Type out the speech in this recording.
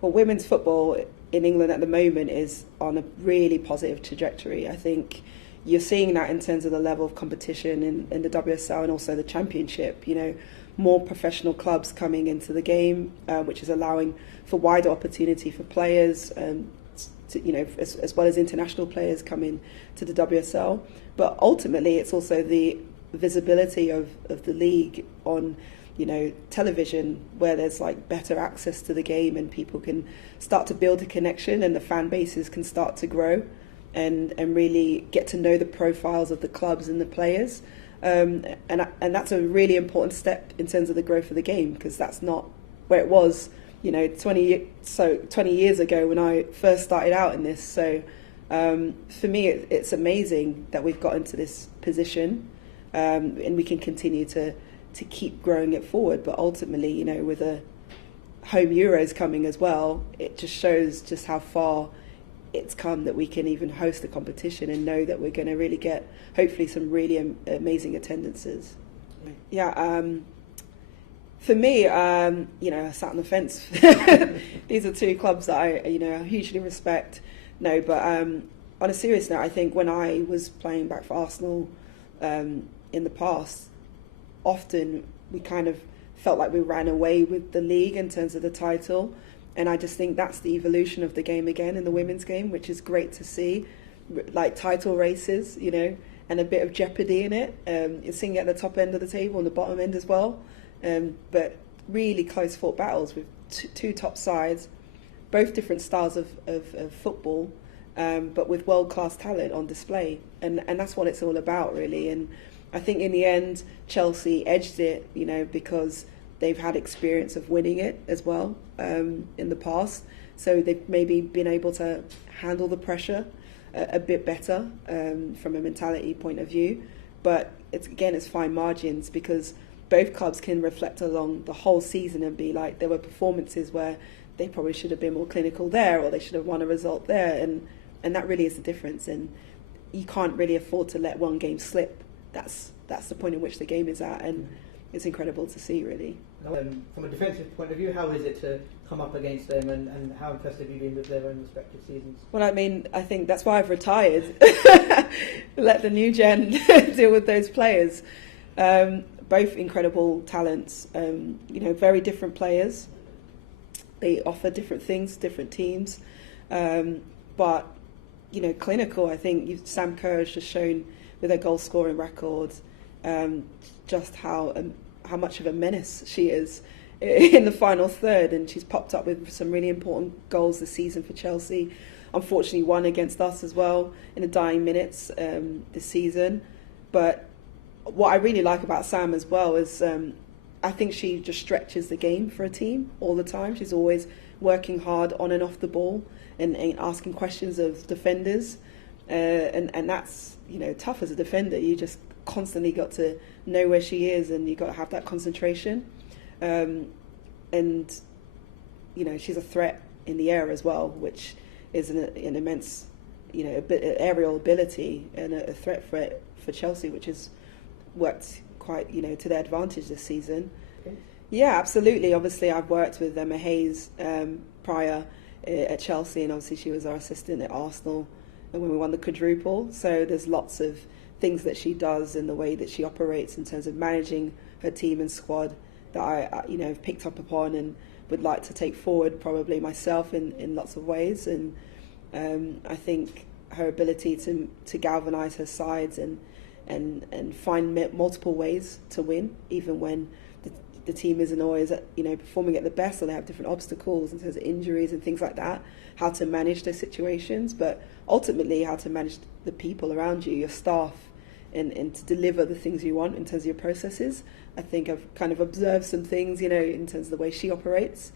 Well, women's football in England at the moment is on a really positive trajectory. I think you're seeing that in terms of the level of competition in the WSL and also the Championship. You know, more professional clubs coming into the game, which is allowing for wider opportunity for players, as well as international players coming to the WSL. But ultimately, it's also the visibility of the league on television, where there's like better access to the game and people can start to build a connection and the fan bases can start to grow and really get to know the profiles of the clubs and the players. And that's a really important step in terms of the growth of the game, because that's not where it was 20 years ago when I first started out in this. So for me, it's amazing that we've got into this position, and we can continue to keep growing it forward. But ultimately, with the home Euros coming as well, it just shows just how far it's come that we can even host a competition and know that we're going to really get, hopefully, some really amazing attendances. Yeah, for me, I sat on the fence. These are two clubs that I hugely respect. No, but on a serious note, I think when I was playing back for Arsenal in the past, often we kind of felt like we ran away with the league in terms of the title, and I just think that's the evolution of the game again in the women's game, which is great to see, like title races, and a bit of jeopardy in it. You're seeing it at the top end of the table and the bottom end as well, but really close fought battles with two top sides, both different styles of football, but with world-class talent on display, and that's what it's all about, really. And I think in the end, Chelsea edged it, because they've had experience of winning it as well in the past. So they've maybe been able to handle the pressure a bit better from a mentality point of view. But it's fine margins, because both clubs can reflect along the whole season and be like, there were performances where they probably should have been more clinical there, or they should have won a result there. And that really is the difference. And you can't really afford to let one game slip. That's the point in which the game is at, and it's incredible to see, really. From a defensive point of view, how is it to come up against them, and how impressed have you been with their own respective seasons? Well, I mean, I think that's why I've retired. Let the new gen deal with those players. Both incredible talents, very different players. They offer different things, different teams. But, clinical, I think Sam Kerr has just shown with her goal-scoring record just how much of a menace she is in the final third, and she's popped up with some really important goals this season for Chelsea. Unfortunately, one against us as well in the dying minutes this season. But what I really like about Sam as well is I think she just stretches the game for a team all the time. She's always working hard on and off the ball and asking questions of defenders. And that's, tough as a defender. You just constantly got to know where she is, and you got to have that concentration. And she's a threat in the air as well, which is an immense, aerial ability and a threat for Chelsea, which has worked quite, to their advantage this season. Okay. Yeah, absolutely. Obviously, I've worked with Emma Hayes prior at Chelsea, and obviously she was our assistant at Arsenal and when we won the quadruple. So there's lots of things that she does in the way that she operates in terms of managing her team and squad that I have picked up upon and would like to take forward probably myself in lots of ways. And I think her ability to galvanise her sides and find multiple ways to win, even when the team isn't always performing at the best, or they have different obstacles in terms of injuries and things like that, how to manage those situations, but ultimately how to manage the people around you, your staff, and to deliver the things you want in terms of your processes. I think I've kind of observed some things, in terms of the way she operates.